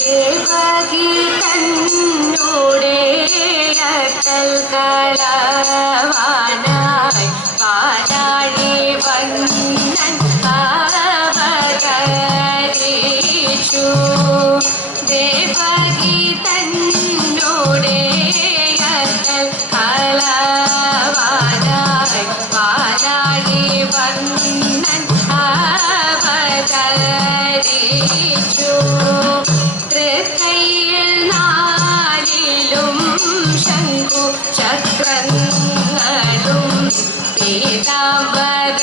ദേവഗീതന്നോടെ അട്ടൽ കലാവാനായി പാടാഴി വന്ന. ಶ್ರೀರಾಮರ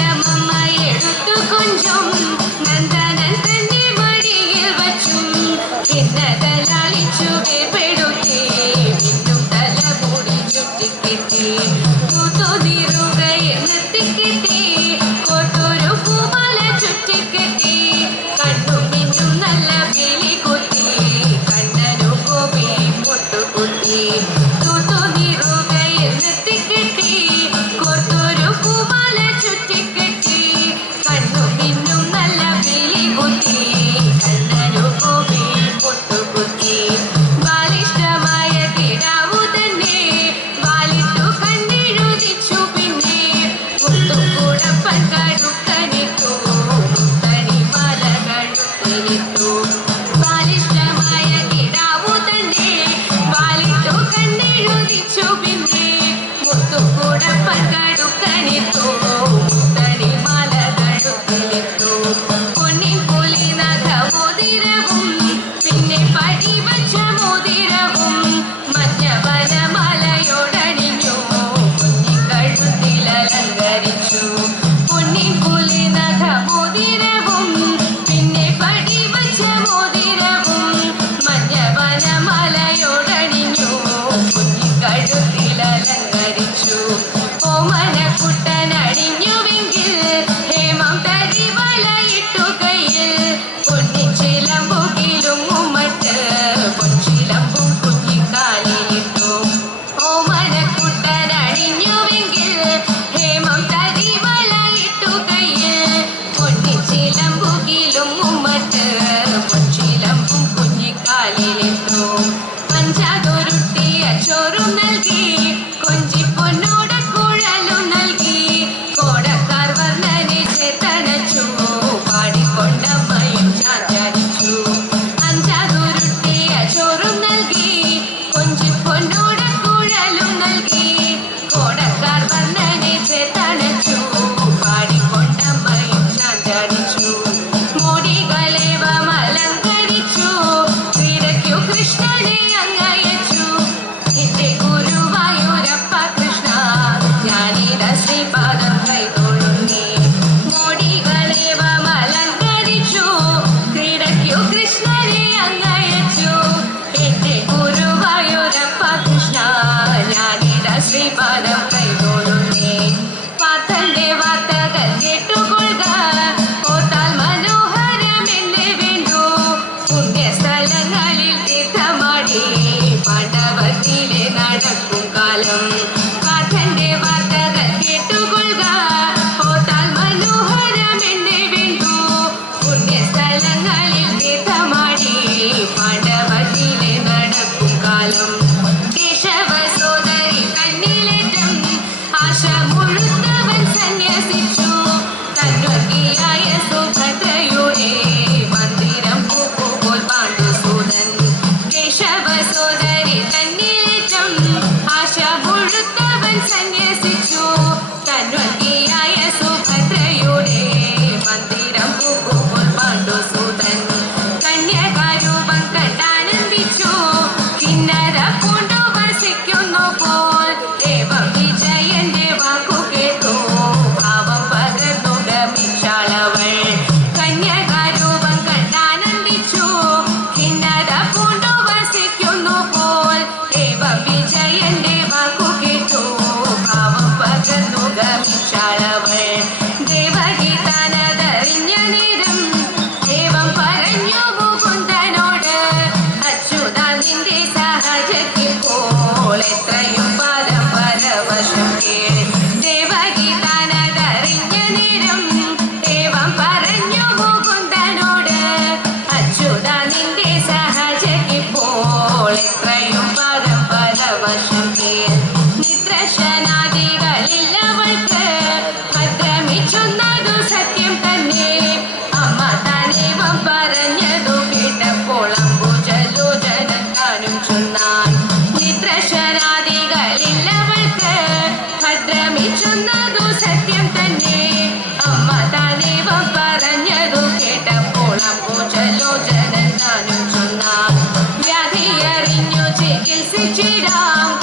Yeah. Yeah, yes. Chirang